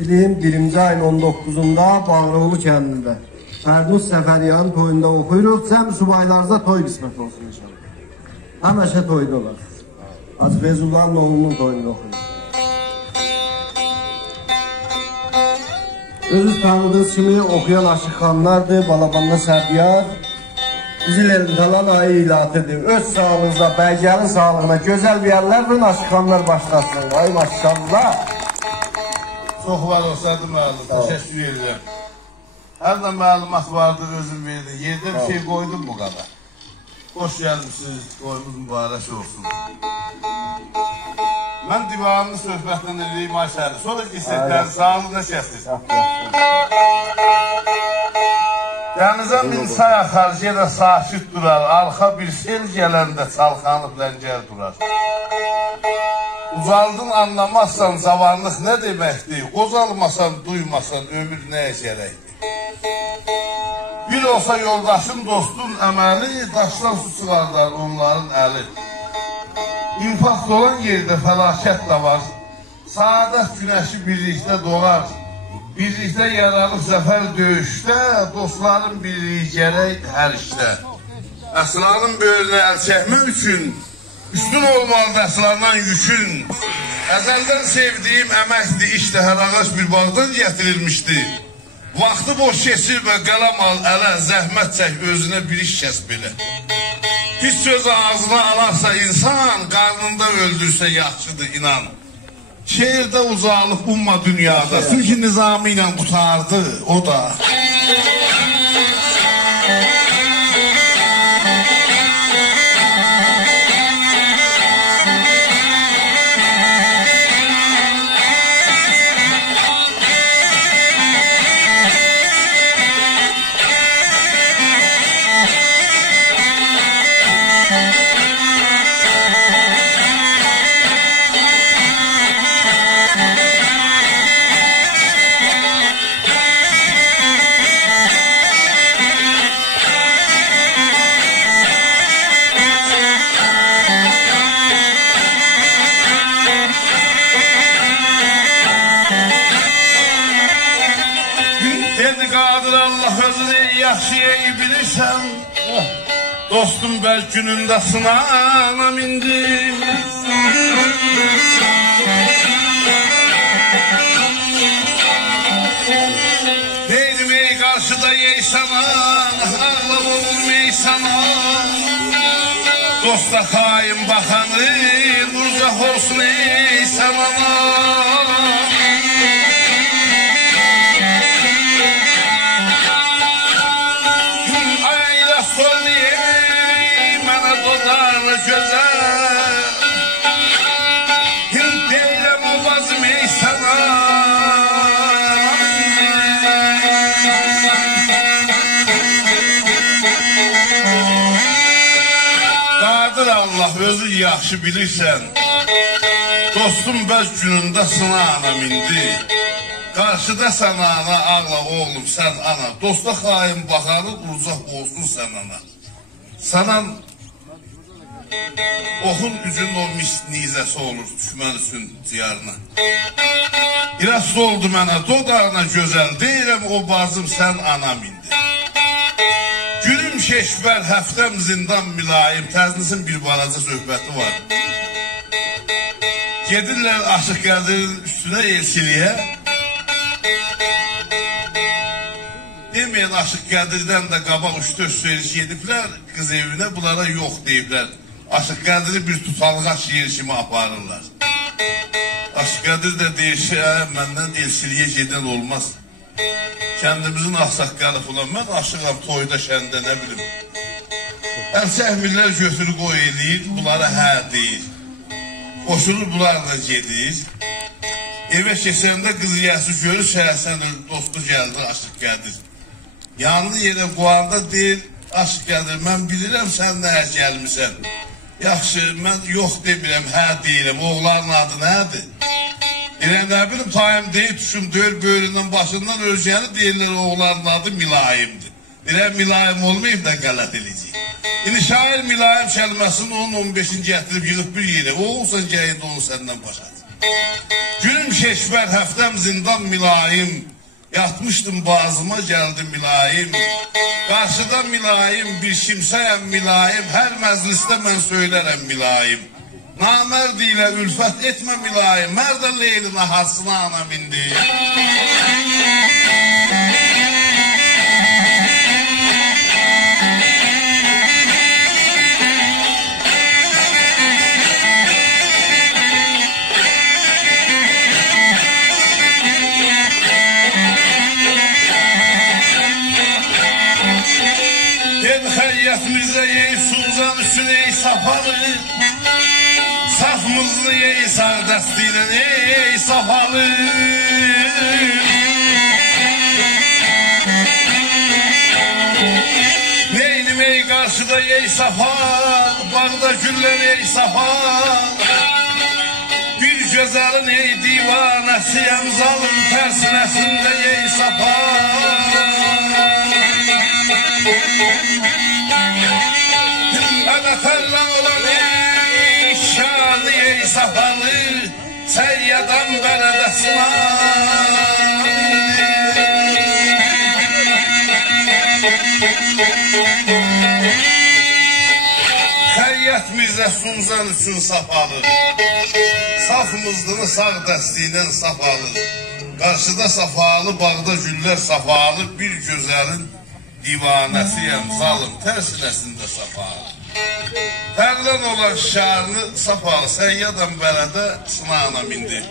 İlin 1-ci ayın 19'unda Bağrıoğlu kəndində Fərdus Səfəriyanın toyunda oxuyuruq. Cəm subaylarınıza toy qismət olsun inşallah. Həməşə toyda olar. Hacı Feyzullahın oğlunun toyunda oxuyuruq. Özünüz tanıdığınız kimi oxuyan Aşıq xanlardır, Balabanla Sərdiyar. Bizi Lentalan ayı ilatıdır. Öz sağlığınıza, bəlgənin sağlığına gözəl bir yerlər verin, Aşıq xanlar başlasın. Ay maşallah. Çox var olsaydı müəllim, təşəkkür edirəm. Hər də məlumat vardır, özüm verdim. Yerdə bir şey qoydum bu qədər. Hoş gəlmişsiniz, toyumuz mübarək olsun. Mən divanını söhbətdən edeyim Ayşəli. Sonra qisətlərini sağlığına kəsdir. Dənizə min say axar, yenə sakit durar. Arxa bir sel gələndə çalxanıb ləngər durar. Uzaldın anlamazsan zavanlıq nə deməkdir? Qozalmasan, duymasan ömür nəyə gərəkdir? Bir olsa yoldaşın, dostun əməli, daşdan su çıxardar onların əli. İnfaq dolan yerdə fəlakət də var. Saadət günəşi birlikdə doğar. Birlikdə yaralıb zəfər döyüşdə, dostların birliyi gərək hər işdə. Əslanın böyrünə əl çəkmək üçün üstün olmalıdır əslandan yükün. Əzəldən sevdiyim əməkdir, işdə hər ağac bir bağdan gətirilmişdi. Vaxtı boş keçir və qələm al ələ, zəhmət çək özünə bir iş kəs belə. Pis söz ağzına alarsa insan, qarnında öldürsə yaxşıdır inan. Şehirdə uzalıb umma dünyada, çünki nizamı ilə qutardı o da. Yaxşıya bilirsən, dostum bəl günündə sınana mindim. Deydim ey qarşıda yeysana, ağlam olmaysana. Dosta xain baxanı, uzaq olsun ey sanana. Allah özü yaxşı bilirsən, dostum bəz günündə sınana mindi. Qarşıda sən ana, ağla oğlum sən ana, dosta xain baxanı uzaq olsun sən ana. Sənan oxun üzünün o nizəsi olur, düşmən üçün diyarına. İrəst oldu mənə, dodağına gözəl deyirəm, o bazım sən ana mindi. Günüm şeşbər, həftəm zindan mülayim, təznisin bir balaca söhbəti var. Gedirlər Aşıq Qədirin üstünə elçiliyə. Deməyən Aşıq Qədirdən də qabaq 3-4 söyleşi gediblər, qız evinə bunlara yox deyiblər. Aşıq Qədiri bir tutalığa şiir kimi aparırlar. Aşıq Qədir də deyir ki, məndən elçiliyə gedən olmaz. Kəndimizin ağsaqqalı falan, mən aşığam toyda şəndə, nə bilim. Əl çəkmirlər götürü qoy eləyir, bunlara hə deyir. Qoşulur bunlarla gedir. Evə keçəndə qız yəsi görür, şəhəsən dostu gəldi Aşıq Qədir. Yanlı yerə qoğanda deyir, Aşıq Qədir, mən bilirəm sən nəyə gəlmişsən. Yaxşı, mən yox demirəm, hə deyirəm, oğlanın adı nədir? Elə nə bilim, tayım deyib, düşüm, döyür böyründən başından özgəni deyirlər, oğlanın adı Milayimdir. Elə Milayim olmayıb da qələt eləyəcək. İndi şair Milayim kəlməsini onun 15-in gətirib yığıb bir yerə, o olsan gələyində onu səndən başadır. Günüm keşver, həftəm zindan mülayim. Yatmışdım bazıma, gəldim mülayim. Qarşıda mülayim, bir kimsəyəm mülayim. Hər məclisdə mən söylərəm mülayim. Namərd ilə ülfət etmə mülayim. Mərdə Leyli naharsına ana mindi. Xəyyətimizdə yey Suzan üstünə ey safalı. Saf muzlu yey sardəsti ilə ey safalı. Neynim ey qarşıda yey safal. Bağda güllər ey safal. Bir gözəlin ey divanəsiyəm zalım. Tərsinəsində yey safal. Ələtəllə olan ey şanı ey safalı. Səyyadan bələdəsinə. Xəyyətmizdə Suzan üçün safalı. Saf mızdını sağ dəstiylə safalı. Qarşıda safalı, bağda güllər safalı. Bir gözəlin divanəsiyəm zalım, tərsinəsində safalı. Tərlən olan şarını safalı, səyyadan bələdə sınağına mindi.